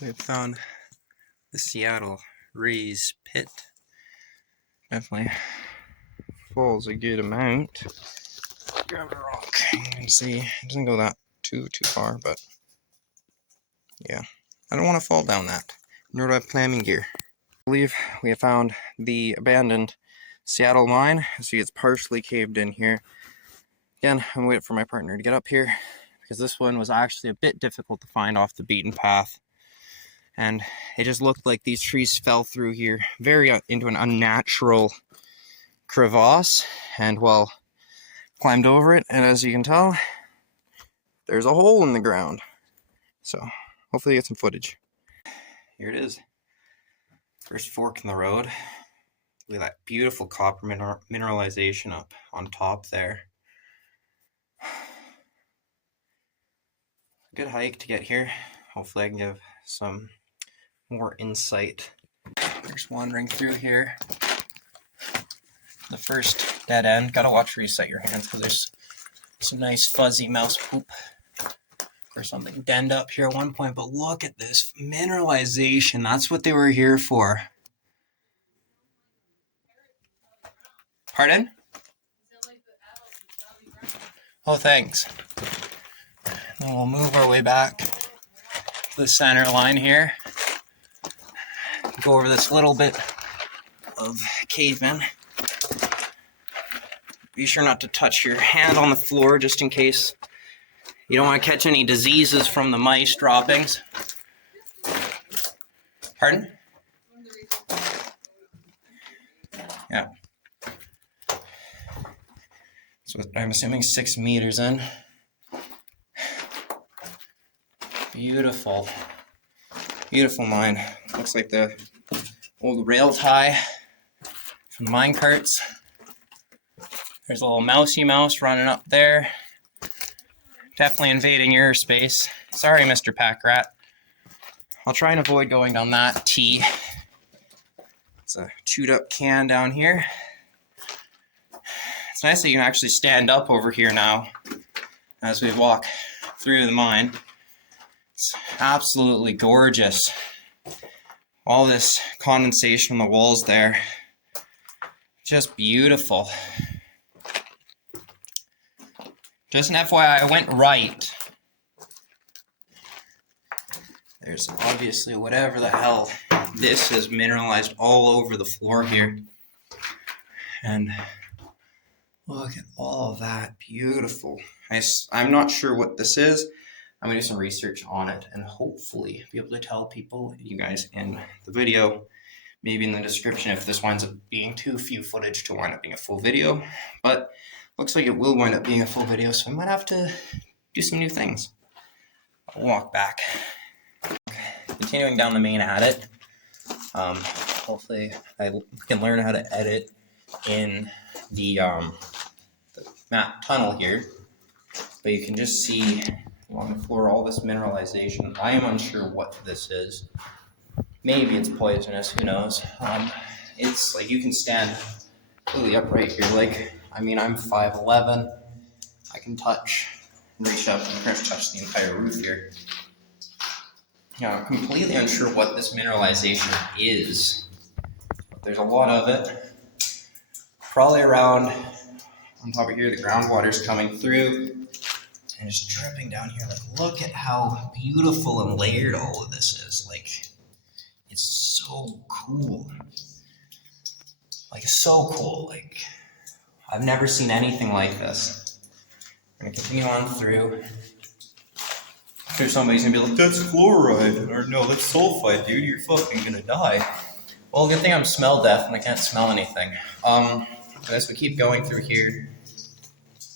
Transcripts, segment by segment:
We have found the Seattle Rays pit. Definitely falls a good amount. Grab a rock. You can see it doesn't go that too far, but yeah. I don't want to fall down that. Nor do I have climbing gear. I believe we have found the abandoned Seattle mine. See, it's partially caved in here. Again, I'm waiting for my partner to get up here because this one was actually a bit difficult to find off the beaten path. And it just looked like these trees fell through here into an unnatural crevasse, and well, climbed over it, and as you can tell, there's a hole in the ground. So hopefully get some footage. Here it is. First fork in the road. Look at that beautiful copper mineralization up on top there. Good hike to get here. Hopefully I can give some more insight. Just wandering through here. The first dead end. Gotta watch where you set your hands because there's some nice fuzzy mouse poop. Or something denned up here at one point, but look at this mineralization. That's what they were here for. Pardon? Oh, thanks. Then we'll move our way back to the center line here. Go over this little bit of cave-in. Be sure not to touch your hand on the floor just in case you don't want to catch any diseases from the mice droppings. Pardon? Yeah. So I'm assuming 6 meters in. Beautiful. Beautiful mine. Looks like the old rail tie from the mine carts. There's a little mousy mouse running up there. Definitely invading your space. Sorry, Mr. Pack Rat. I'll try and avoid going down that T. It's a chewed up can down here. It's nice that you can actually stand up over here now as we walk through the mine. It's absolutely gorgeous. All this condensation on the walls there. Just beautiful. Just an FYI, I went right. There's obviously whatever the hell. This is mineralized all over the floor here. And look at all of that. Beautiful. I'm not sure what this is. I'm going to do some research on it and hopefully be able to tell people, you guys, in the video, maybe in the description if this winds up being too few footage to wind up being a full video. But looks like it will wind up being a full video, so I might have to do some new things. I'll walk back. Continuing down the main adit. Hopefully I can learn how to edit in the map tunnel here. But you can just see along the floor all this mineralization. I am unsure what this is. Maybe it's poisonous, who knows. It's like you can stand completely upright here. Like, I mean, I'm 5'11". I can reach up and pretty much touch the entire roof here. Yeah, I'm completely unsure what this mineralization is. But there's a lot of it. Probably around on top of here, the groundwater's coming through and just dripping down here. Like, look at how beautiful and layered all of this is. Like, it's so cool. Like, so cool. Like, I've never seen anything like this. I'm gonna continue on through. There's somebody's gonna be like, that's fluoride, or no, that's sulfide, dude, you're fucking gonna die. Well, good thing I'm smell deaf and I can't smell anything. But as we keep going through here,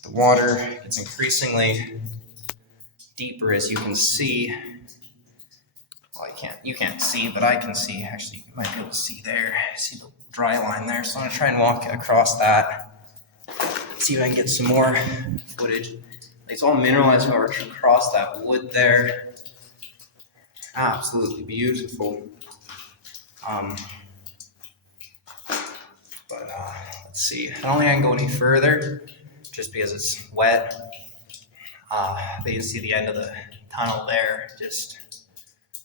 the water gets increasingly deeper, as you can see. Well, you can't see, but I can see. Actually, you might be able to see there. See the dry line there. So I'm gonna try and walk across that. See if I can get some more footage. It's all mineralized across that wood there. Absolutely beautiful. Let's see. I don't think I can go any further just because it's wet. But you can see the end of the tunnel there. Just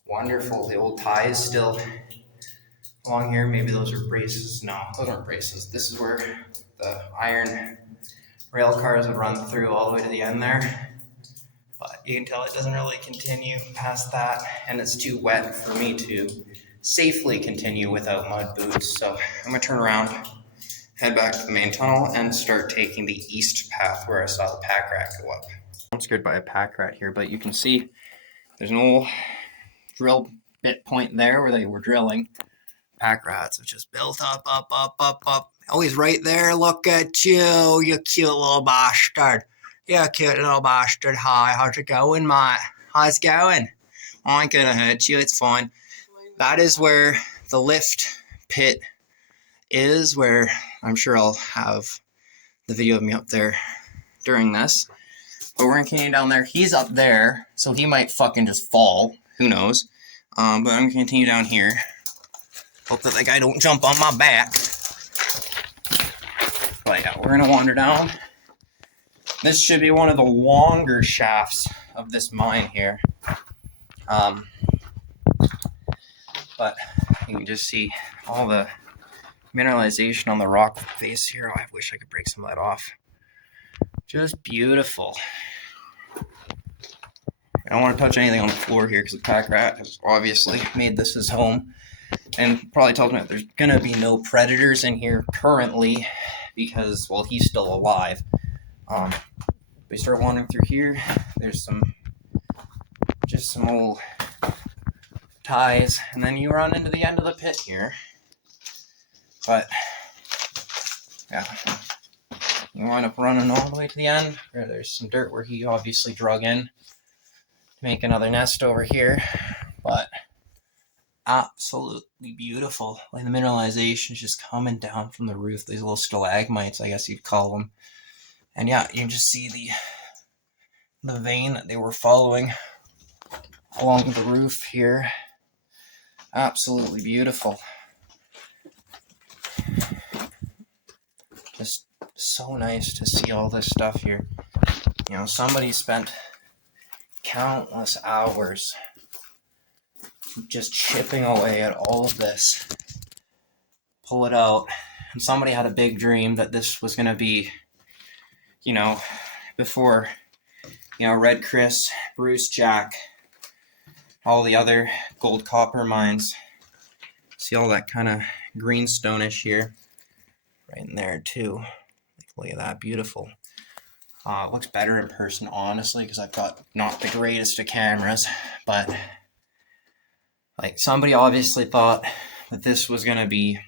Wonderful. The old ties still along here. Maybe those are braces. No, those aren't braces. This is where the iron rail cars would run through all the way to the end there. But you can tell it doesn't really continue past that, and it's too wet for me to safely continue without mud boots. So I'm gonna turn around, head back to the main tunnel, and start taking the east path where I saw the pack rat go up. I'm scared by a pack rat here, but you can see there's an old drill bit point there where they were drilling. Pack rats have just built up. Oh, he's right there. Look at you, you cute little bastard. Yeah, cute little bastard. Hi, how's it going, mate? How's it going? I ain't gonna hurt you, it's fine. That is where the lift pit is, where I'm sure I'll have the video of me up there during this. But we're gonna continue down there. He's up there, so he might fucking just fall. Who knows? But I'm gonna continue down here. Hope that the guy don't jump on my back. But yeah, we're gonna wander down. This should be one of the longer shafts of this mine here. But you can just see all the mineralization on the rock face here. Oh, I wish I could break some of that off. Just beautiful. I don't want to touch anything on the floor here because the pack rat has obviously made this his home. And probably told me that there's going to be no predators in here currently because, well, he's still alive. We start wandering through here. There's just some old ties, and then you run into the end of the pit here. But yeah, you wind up running all the way to the end where there's some dirt where he obviously drug in to make another nest over here. But absolutely beautiful. Like the mineralization is just coming down from the roof. These little stalagmites, I guess you'd call them. And yeah, you can just see the vein that they were following along the roof here. Absolutely beautiful. Just so nice to see all this stuff here. You know, somebody spent countless hours just chipping away at all of this. Pull it out. And somebody had a big dream that this was going to be, you know, before, you know, Red Chris, Bruce Jack, all the other gold copper mines. See all that kind of greenstone-ish here. Right in there too. Look at that, beautiful. It looks better in person, honestly, because I've got not the greatest of cameras, but like somebody obviously thought that this was going to be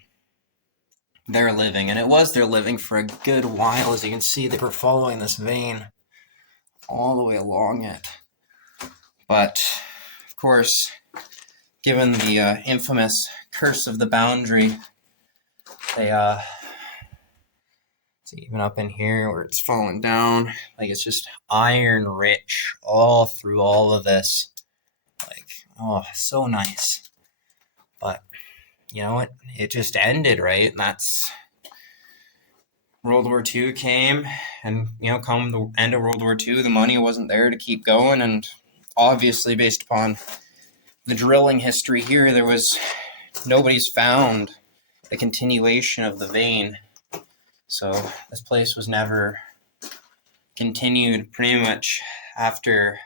their living, and it was their living for a good while. As you can see, they were following this vein all the way along it. But of course, given the infamous curse of the boundary, they see, even up in here where it's falling down, like it's just iron rich all through all of this. Like, oh, so nice. But you know what? It just ended, right? And that's World War II came, and you know, come the end of World War II, the money wasn't there to keep going, and obviously, based upon the drilling history here, there was nobody's found a continuation of the vein. So this place was never continued pretty much after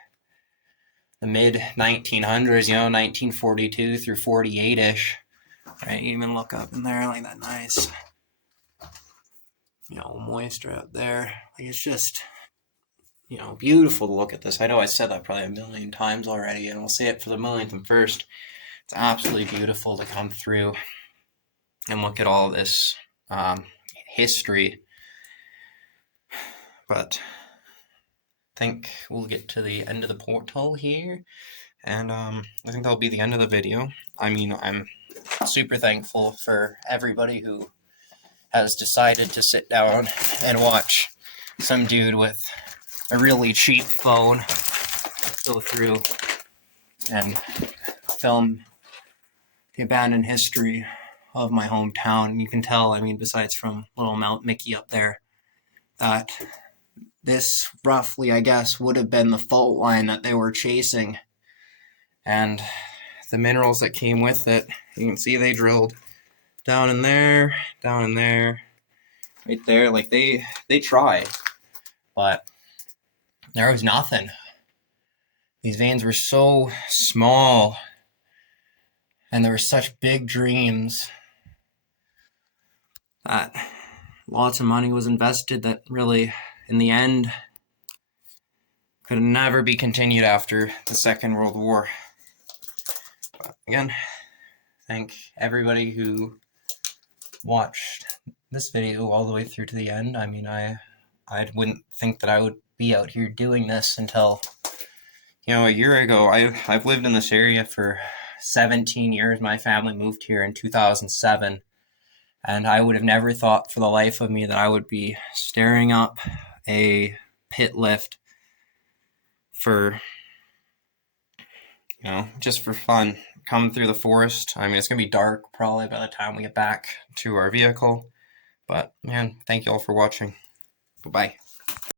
the mid 1900s, you know, 1942 through 48-ish. Right, you even look up in there like that nice, you know, moisture out there. Like it's just, you know, beautiful to look at this. I know I said that probably a million times already, and I'll say it for the millionth and first. It's absolutely beautiful to come through and look at all this history. But I think we'll get to the end of the portal here, and I think that'll be the end of the video. I mean, I'm super thankful for everybody who has decided to sit down and watch some dude with a really cheap phone go through and film the abandoned history of my hometown. You can tell, I mean, besides from little Mount Mickey up there, that this roughly, I guess, would have been the fault line that they were chasing. And the minerals that came with it. You can see they drilled down in there, right there. Like they tried, but there was nothing. These veins were so small, and there were such big dreams that lots of money was invested that really, in the end, could never be continued after the Second World War. But again, thank everybody who watched this video all the way through to the end. I mean, I wouldn't think that I would be out here doing this until, a year ago. I've lived in this area for 17 years. My family moved here in 2007, and I would have never thought for the life of me that I would be staring up a pit lift for, just for fun, coming through the forest. I mean, it's going to be dark probably by the time we get back to our vehicle. But, man, thank you all for watching. Bye-bye.